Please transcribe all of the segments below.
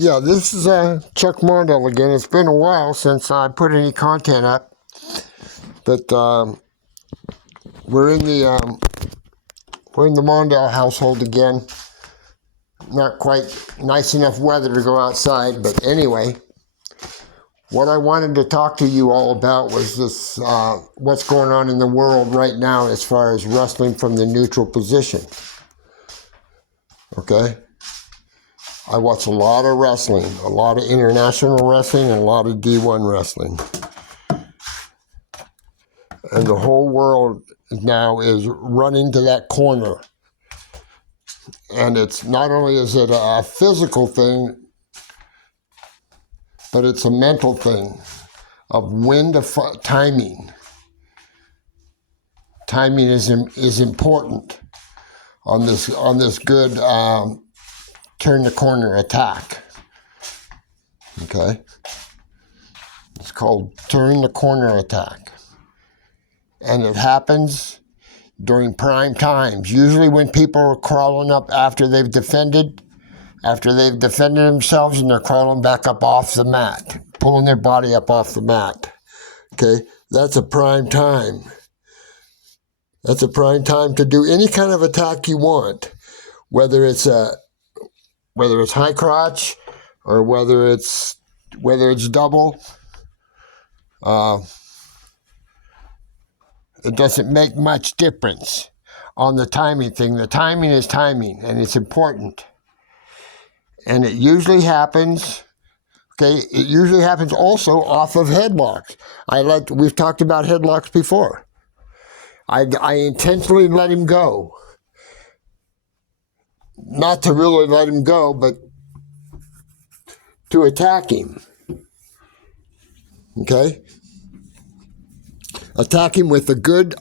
Yeah, this is Chuck Mondale again. It's been a while since I put any content up, but we're in the Mondale household again. Not quite nice enough weather to go outside, but anyway, what I wanted to talk to you all about was this: what's going on in the world right now as far as wrestling from the neutral position. Okay. I watch a lot of wrestling, a lot of international wrestling, and a lot of D1 wrestling. And the whole world now is running to that corner. And it's not only is it a physical thing, but it's a mental thing of when to timing. Timing is important on this good turn the corner attack. Okay? It's called turn the corner attack. And it happens during prime times, usually when people are crawling up after they've defended themselves, and they're crawling back up off the mat, pulling their body up off the mat. Okay? That's a prime time. That's a prime time to do any kind of attack you want, whether it's high crotch or whether it's double. It doesn't make much difference on the timing thing. The timing is timing, and it's important. And it usually happens. Okay, it usually happens also off of headlocks. We've talked about headlocks before. I intentionally let him go. Not to really let him go, but to attack him. Okay? Attack him with a good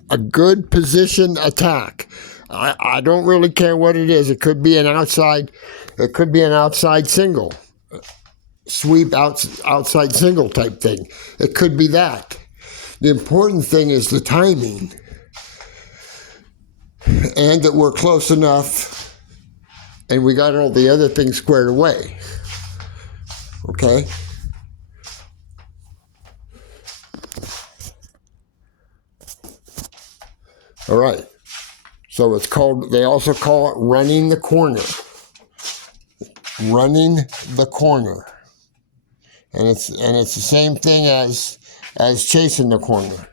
position attack. I don't really care what it is. It could be an outside single. Sweep outside single type thing. It could be that. The important thing is the timing. And that we're close enough and we got all the other things squared away. Okay? All right. So they also call it running the corner. Running the corner. And it's the same thing as chasing the corner.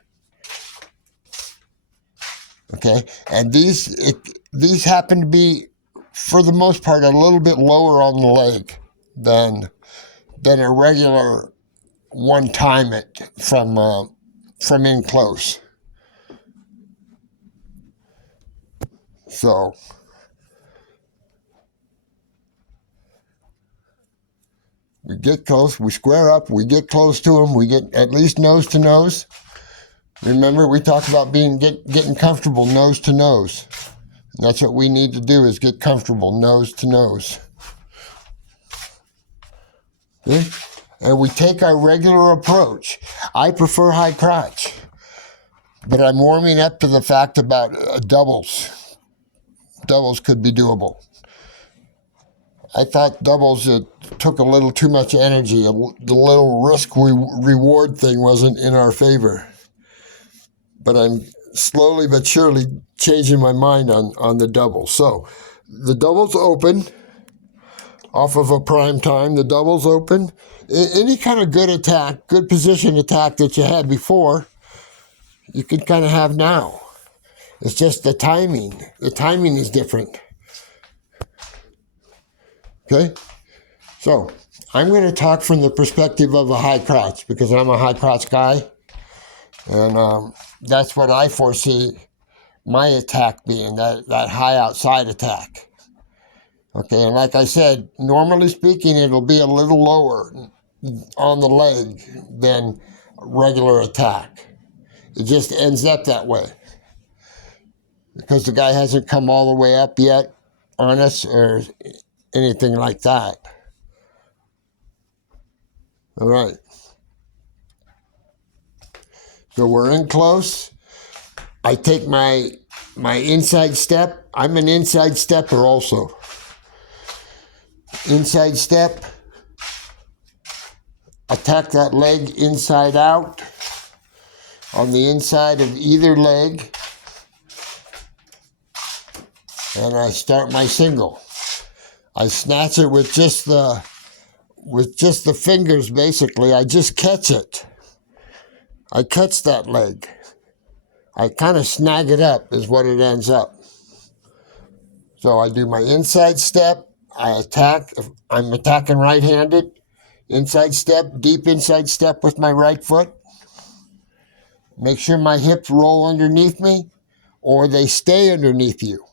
Okay? And these happen to be, for the most part, a little bit lower on the leg than a regular one time it from in close. So we get close, we square up, we get close to him, we get at least nose to nose. Remember, we talked about getting comfortable nose to nose. And that's what we need to do, is get comfortable nose to nose. Okay? And we take our regular approach. I prefer high crotch, but I'm warming up to the fact about doubles. Doubles could be doable. I thought doubles, it took a little too much energy. The little risk-reward thing wasn't in our favor. But I'm slowly but surely changing my mind on the doubles. So the doubles open off of a prime time. The doubles open. Any kind of good attack, good position attack that you had before, you can kind of have now. It's just the timing. The timing is different. Okay? So I'm going to talk from the perspective of a high crotch, because I'm a high crotch guy. And that's what I foresee my attack being, that high outside attack. Okay, and like I said, normally speaking, it'll be a little lower on the leg than regular attack. It just ends up that way, because the guy hasn't come all the way up yet on us or anything like that. All right. So we're in close. I take my inside step. I'm an inside stepper also. Inside step, attack that leg inside out, on the inside of either leg, and I start my single. I snatch it with just the fingers, basically. I just catch it. I catch that leg. I kind of snag it up is what it ends up. So I do my inside step, I attack, I'm attacking right-handed, inside step, deep inside step with my right foot. Make sure my hips roll underneath me, or they stay underneath you,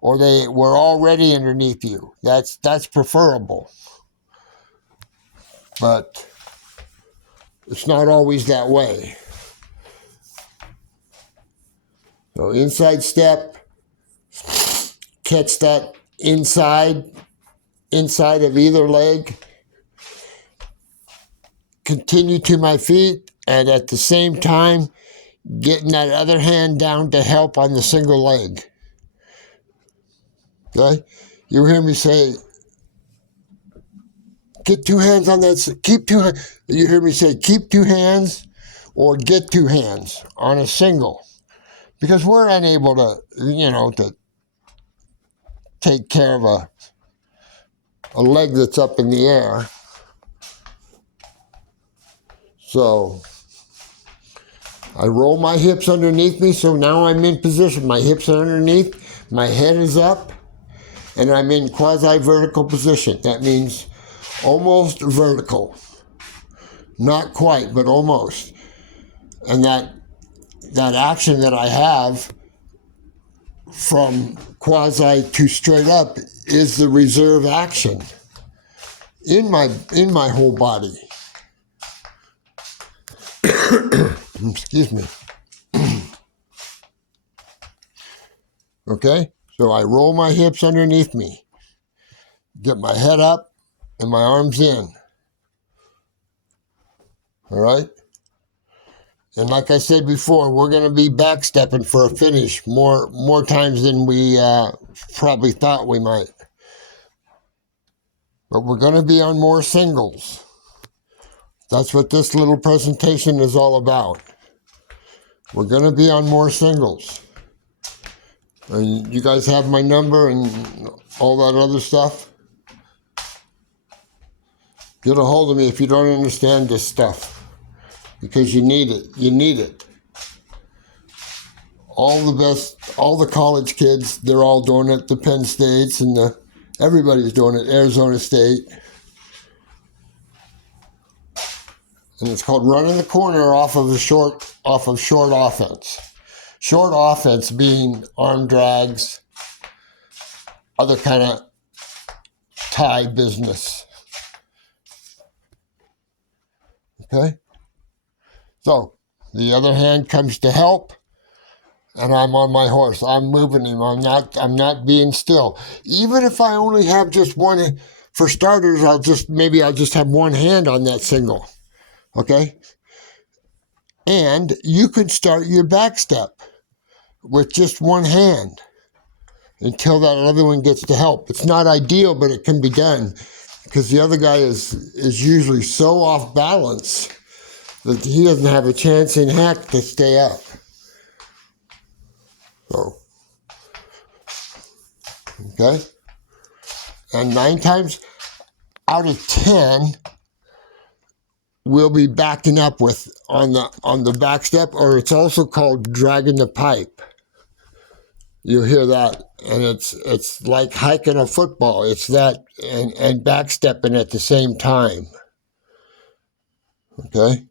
or they were already underneath you. That's preferable. But it's not always that way. So inside step, catch that inside of either leg, continue to my feet, and at the same time, getting that other hand down to help on the single leg. Okay? You hear me say, get two hands on that, keep two hands. You hear me say, keep two hands or get two hands on a single. Because we're unable to, to take care of a leg that's up in the air. So I roll my hips underneath me, so now I'm in position. My hips are underneath, my head is up, and I'm in quasi-vertical position. That means almost vertical. Not quite, but almost. And that action that I have from quasi to straight up is the reserve action in my whole body. Excuse me. Okay, so I roll my hips underneath me, get my head up and my arms in. All right? And like I said before, we're going to be backstepping for a finish more times than we probably thought we might. But we're going to be on more singles. That's what this little presentation is all about. We're going to be on more singles. And you guys have my number and all that other stuff. Get a hold of me if you don't understand this stuff. Because you need it. You need it. All the college kids, they're all doing it. The Penn States and everybody's doing it. Arizona State. And it's called running the corner off of short offense. Short offense being arm drags, other kind of tie business. Okay? So, the other hand comes to help, and I'm on my horse. I'm moving him. I'm not being still. Even if I only have just one, for starters, I'll just have one hand on that single. Okay? And you could start your back step with just one hand until that other one gets to help. It's not ideal, but it can be done because the other guy is usually so off balance that he doesn't have a chance in heck to stay up. So, okay? And 9 times out of 10, we'll be backing up with on the back step, or it's also called dragging the pipe. You'll hear that, and it's like hiking a football. It's that and backstepping at the same time. Okay?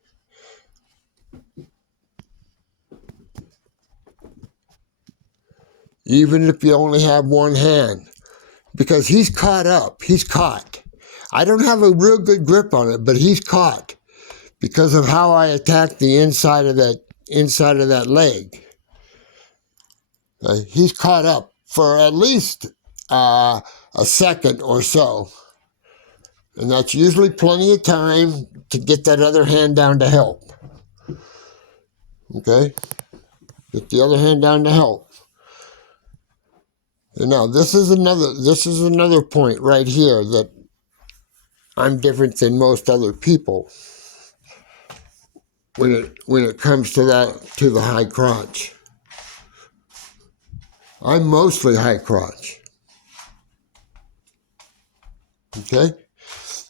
Even if you only have one hand, because he's caught up. He's caught. I don't have a real good grip on it, but he's caught because of how I attack the inside of that leg. He's caught up for at least a second or so, and that's usually plenty of time to get that other hand down to help. Okay, get the other hand down to help. And now this is another point right here that I'm different than most other people when it comes to the high crotch. I'm mostly high crotch. Okay?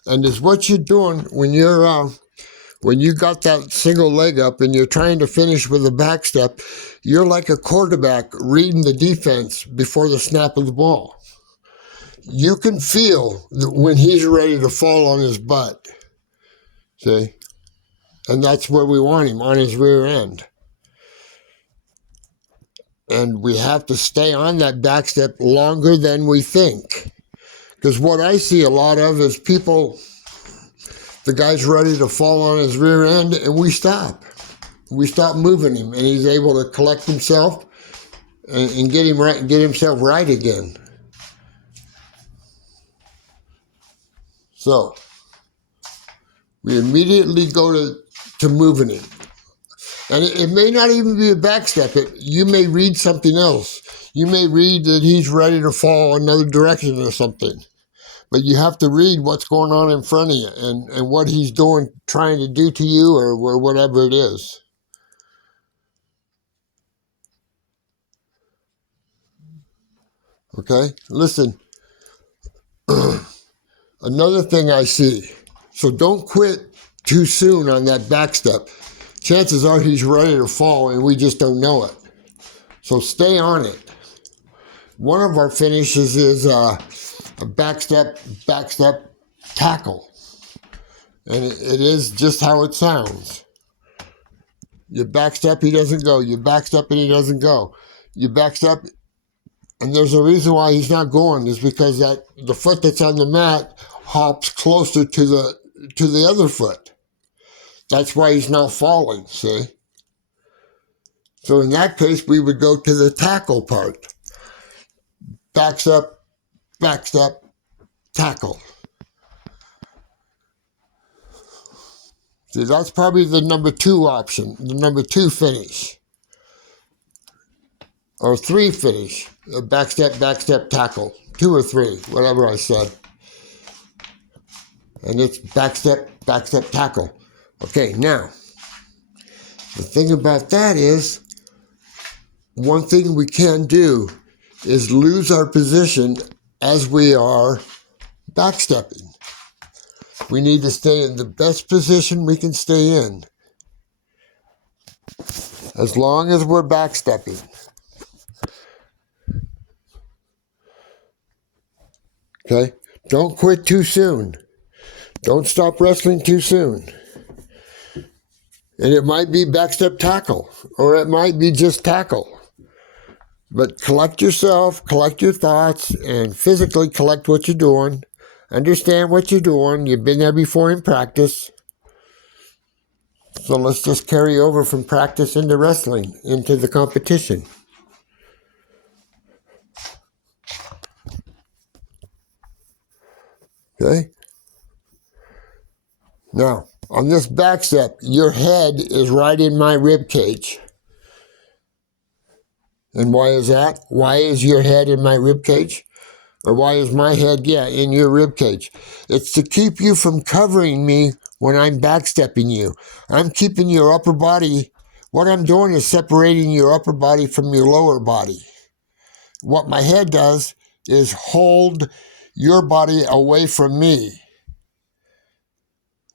And it's what you're doing when you got that single leg up and you're trying to finish with a back step. You're like a quarterback reading the defense before the snap of the ball. You can feel when he's ready to fall on his butt. See? And that's where we want him, on his rear end. And we have to stay on that back step longer than we think. Because what I see a lot of is people, the guy's ready to fall on his rear end, and we stop. We stop moving him, and he's able to collect himself and get himself right again. So we immediately go to moving him. And it may not even be a back step. You may read something else. You may read that he's ready to fall another direction or something. But you have to read what's going on in front of you and what he's doing, trying to do to you or whatever it is. Okay? Listen. Another thing I see. So don't quit too soon on that back step. Chances are he's ready to fall and we just don't know it. So stay on it. One of our finishes is a back step tackle. And it is just how it sounds. You back step, he doesn't go. You back step and he doesn't go. You back step, and there's a reason why he's not going, is because the foot that's on the mat hops closer to the other foot. That's why he's not falling, see? So in that case, we would go to the tackle part. Back step, tackle. See, that's probably the number 2 option, the number 2 finish. Or 3 finish, back step, tackle. 2 or 3, whatever I said. And it's back step, tackle. Okay, now, the thing about that is, one thing we can't do is lose our position as we are backstepping. We need to stay in the best position we can stay in, as long as we're backstepping. Okay? Don't quit too soon. Don't stop wrestling too soon. And it might be backstep tackle, or it might be just tackle. But collect yourself, collect your thoughts, and physically collect what you're doing. Understand what you're doing. You've been there before in practice. So let's just carry over from practice into wrestling, into the competition. Okay? Now, on this back step, your head is right in my rib cage. And why is that? Why is your head in my rib cage? Or why is my head, in your rib cage? It's to keep you from covering me when I'm backstepping you. I'm keeping your upper body. What I'm doing is separating your upper body from your lower body. What my head does is hold your body away from me.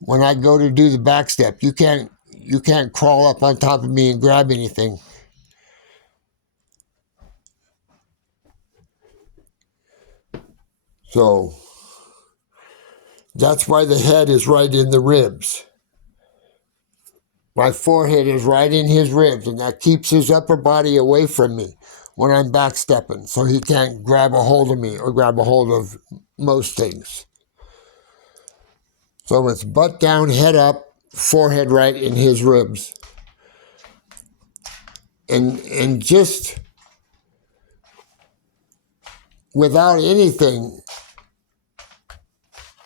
When I go to do the back step, you can't crawl up on top of me and grab anything. So that's why the head is right in the ribs. My forehead is right in his ribs, and that keeps his upper body away from me when I'm backstepping, so he can't grab a hold of me or grab a hold of most things. So it's butt down, head up, forehead right in his ribs. And just without anything,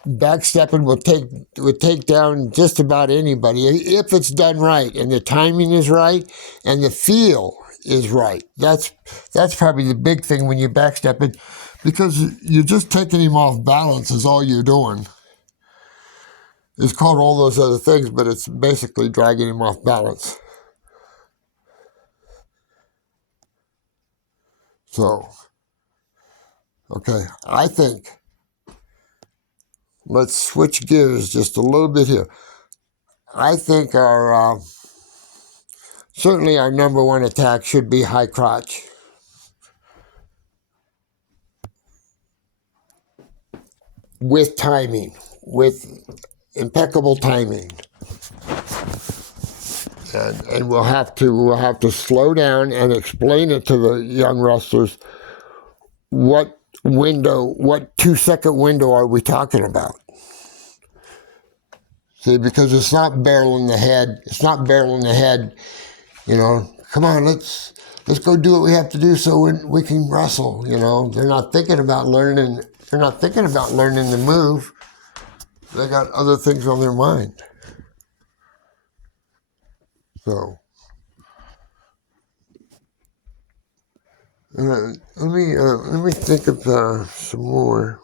backstepping will take down just about anybody if it's done right and the timing is right and the feel is right. That's probably the big thing when you're backstepping, because you're just taking him off balance is all you're doing. It's called all those other things, but it's basically dragging him off balance. So, okay, I think let's switch gears just a little bit here. I think certainly our number one attack should be high crotch. With timing, with impeccable timing. And we'll have to slow down and explain it to the young wrestlers what 2-second window are we talking about? See, because it's not barreling the head. It's not barreling the head. You know, come on, let's go do what we have to do so we can wrestle. You know, they're not thinking about learning. They're not thinking about learning the move. They got other things on their mind. So let me think of some more.